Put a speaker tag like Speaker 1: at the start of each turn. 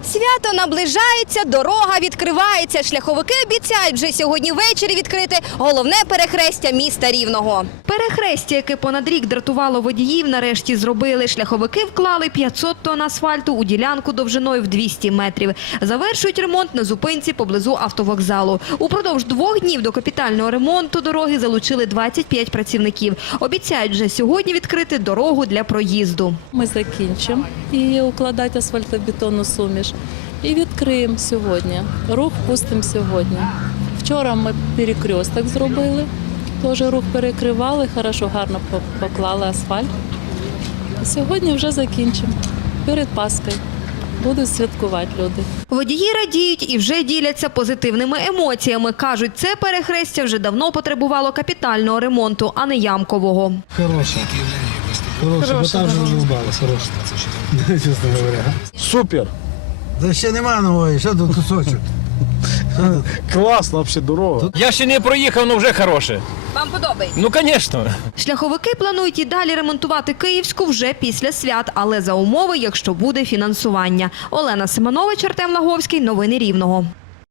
Speaker 1: Свято наближається, дорога відкривається. Шляховики обіцяють вже сьогодні ввечері відкрити головне перехрестя міста Рівного. Перехрестя, яке понад рік дратувало водіїв, нарешті зробили. Шляховики вклали 500 тонн асфальту у ділянку довжиною в 200 метрів. Завершують ремонт на зупинці поблизу автовокзалу. Упродовж 2 днів до капітального ремонту дороги залучили 25 працівників. Обіцяють вже сьогодні відкрити дорогу для проїзду.
Speaker 2: Ми закінчимо і укладати асфальтобетонну суміш. І відкриємо сьогодні. Рух пустимо сьогодні. Вчора ми перекресток зробили. Теж рух перекривали, гарно поклали асфальт. Сьогодні вже закінчимо. Перед Паскою. Будуть святкувати люди.
Speaker 1: Водії радіють і вже діляться позитивними емоціями. Кажуть, це перехрестя вже давно потребувало капітального ремонту, а не ямкового.
Speaker 3: Хороше, бо там вже врубалось, хороше, чесно говоря.
Speaker 4: Супер!
Speaker 3: Да ще нема нової, що тут кусочок?
Speaker 4: Класна взагалі дорога.
Speaker 5: Я ще не проїхав, але вже хороше.
Speaker 1: Вам подобається?
Speaker 5: Ну, звісно.
Speaker 1: Шляховики планують і далі ремонтувати Київську вже після свят, але за умови, якщо буде фінансування. Олена Семенович, Артем Лаговський. Новини Рівного.